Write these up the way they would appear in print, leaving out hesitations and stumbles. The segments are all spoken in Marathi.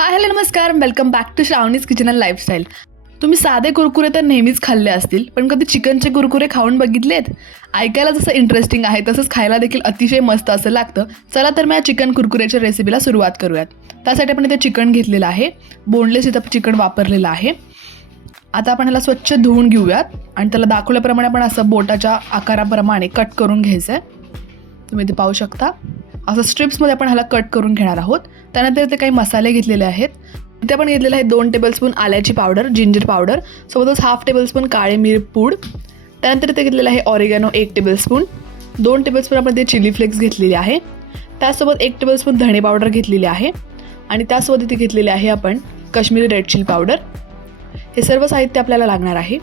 हाय हॅलो नमस्कार, welcome back to Shravani's kitchen and lifestyle. तुम्ही साधे कुरकुरे तर नेहमीच खाल्ले असतील, पण कधी चिकनचे कुरकुरे खाऊन बघितलेत? ऐकायला जसं इंटरेस्टिंग आहे तसंच खायला देखील अतिशय मस्त असं लागतं. चला तर मग चिकन कुरकुऱ्याच्या रेसिपीला सुरुवात करूयात. त्यासाठी आपण इथे चिकन घेतलेलं आहे, बोनलेस इथं चिकन वापरलेलं आहे. आता आपण ह्याला स्वच्छ धुवून घेऊयात आणि त्याला दाखवल्याप्रमाणे आपण असं बोटाच्या आकाराप्रमाणे कट करून घ्यायचं आहे. तुम्ही इथे पाहू शकता, असं स्ट्रिप्समध्ये आपण ह्याला कट करून घेणार आहोत. त्यानंतर इथे काही मसाले घेतलेले आहेत. इथे आपण घेतलेले आहे 2 टेबलस्पून आल्याची पावडर, जिंजर पावडर, सोबतच हाफ टेबलस्पून काळे मिरी पूड. त्यानंतर इथे घेतलेलं आहे ऑरिगॅनो 1 टेबलस्पून, 2 टेबलस्पून आपण इथे चिली फ्लेक्स घेतलेले आहे. त्यासोबत 1 टेबलस्पून धणे पावडर घेतलेली आहे आणि त्यासोबत इथे घेतलेले आहे आपण काश्मीरी रेड चिली पावडर. हे सर्व साहित्य आपल्याला लागणार आहे.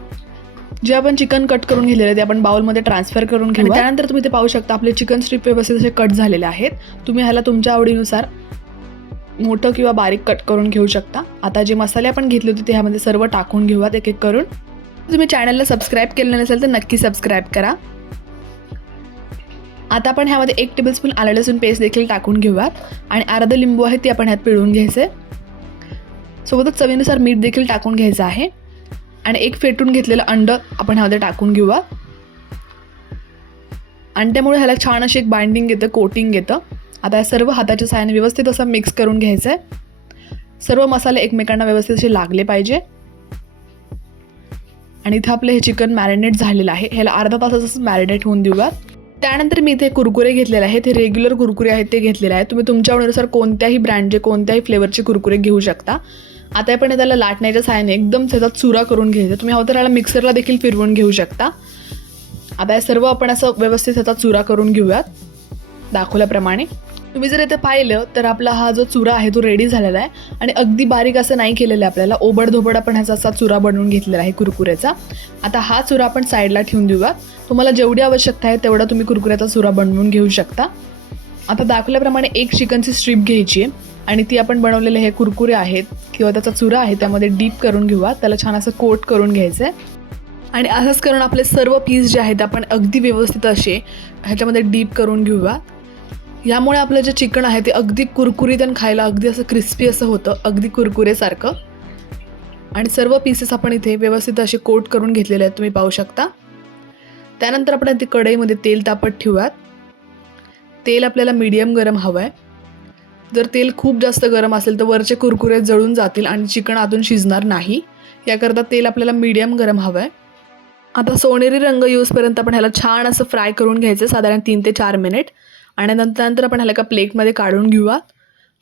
जे आपण चिकन कट करून घेतलेले ते आपण बाउलमध्ये ट्रान्सफर करून घेऊ. त्यानंतर तुम्ही ते पाहू शकता आपले चिकन स्ट्रिप व्यवस्थित असे कट झालेले आहेत. तुम्ही ह्याला तुमच्या आवडीनुसार मोठं किंवा बारीक कट करून घेऊ शकता. आता जे मसाले आपण घेतले होते ते ह्यामध्ये सर्व टाकून घेऊयात एक एक करून. तुम्ही चॅनलला सबस्क्राईब केलं नसेल तर नक्की सबस्क्राईब करा. आता आपण ह्यामध्ये 1 टेबलस्पून आलं लसूण पेस्ट देखील टाकून घेऊयात आणि अर्ध लिंबू आहे ते आपण ह्यात पिळून घ्यायचे. सोबतच चवीनुसार मीठ देखील टाकून घ्यायचं आहे आणि एक फेटून घेतलेलं अंड आपण ह्यामध्ये टाकून घेऊया. अंड्यामुळे ह्याला छान अशी एक बाइंडिंग येतं, कोटिंग येतं. आता या सर्व हाताच्या सहाय्याने व्यवस्थित असं मिक्स करून घ्यायचं आहे. सर्व मसाले एकमेकांना व्यवस्थित असे लागले पाहिजे. आणि इथं आपलं हे चिकन मॅरिनेट झालेलं आहे. ह्याला अर्धा तासाचं मॅरिनेट होऊन देऊया. त्यानंतर मी इथे कुरकुरे घेतलेले आहेत. हे रेग्युलर कुरकुरे आहेत ते घेतलेले आहेत. तुम्ही तुमच्या आवडीनुसार कोणत्याही ब्रँडचे कोणत्याही फ्लेवरचे कुरकुरे घेऊ शकता. आता आपण त्याला लाटण्याच्या सहाय्याने एकदम त्याचा चुरा करून घ्यायचा. तुम्ही हवं तर याला मिक्सरला देखील फिरवून घेऊ शकता. आता हे सर्व आपण असं व्यवस्थित त्याचा चुरा करून घेऊयात दाखवल्याप्रमाणे. तुम्ही जर इथे पाहिलं तर आपला हा जो चुरा आहे तो रेडी झालेला आहे आणि अगदी बारीक असं नाही केलेलं आहे. आपल्याला ओबडधोबड आपण ह्याचा असा चुरा बनवून घेतलेला आहे कुरकुऱ्याचा. आता हा चुरा आपण साईडला ठेवून देऊया. तुम्हाला जेवढी आवश्यकता आहे तेवढा तुम्ही कुरकुऱ्याचा चुरा बनवून घेऊ शकता. आता दाखवल्याप्रमाणे एक चिकनची स्ट्रीप घ्यायची आहे आणि ती आपण बनवलेले हे कुरकुरे आहेत किंवा त्याचा चुरा आहे त्यामध्ये डीप करून घेऊया. त्याला छान असं कोट करून घ्यायचं आहे आणि असंच करून आपले सर्व पीस जे आहेत आपण अगदी व्यवस्थित असे ह्याच्यामध्ये डीप करून घेऊया. यामुळे आपलं जे चिकन आहे ते अगदी कुरकुरीत आणि खायला अगदी असं क्रिस्पी असं होतं, अगदी कुरकुरेसारखं. आणि सर्व पीसेस आपण इथे व्यवस्थित असे कोट करून घेतलेले आहेत, तुम्ही पाहू शकता. त्यानंतर आपण इथे कढईमध्ये तेल तापत ठेवूयात. तेल आपल्याला मीडियम गरम हवं आहे. जर तेल खूप जास्त गरम असेल तर वरचे कुरकुरे जळून जातील आणि चिकन आतून शिजणार नाही. याकरता तेल आपल्याला मीडियम गरम हवं आहे. आता सोनेरी रंग येऊसपर्यंत आपण ह्याला छान असं फ्राय करून घ्यायचं, साधारण 3 ते 4 मिनिट. आणि नंतर आपण ह्याला एका प्लेटमध्ये काढून घेऊया.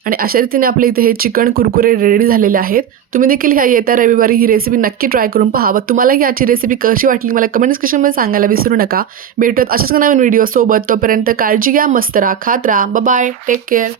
आणि अशा रीतीने आपले इथे हे चिकन कुरकुरे रेडी झालेले आहेत. तुम्ही देखील ह्या येत्या रविवारी ही रेसिपी नक्की ट्राय करून पहा व तुम्हाला ही आजची रेसिपी कशी वाटली मला कमेंट सेक्शनमध्ये सांगायला विसरू नका. भेटत अशाच नवीन व्हिडिओ सोबत. तोपर्यंत काळजी घ्या, मस्त राहा, खात राहा. Bye, take care.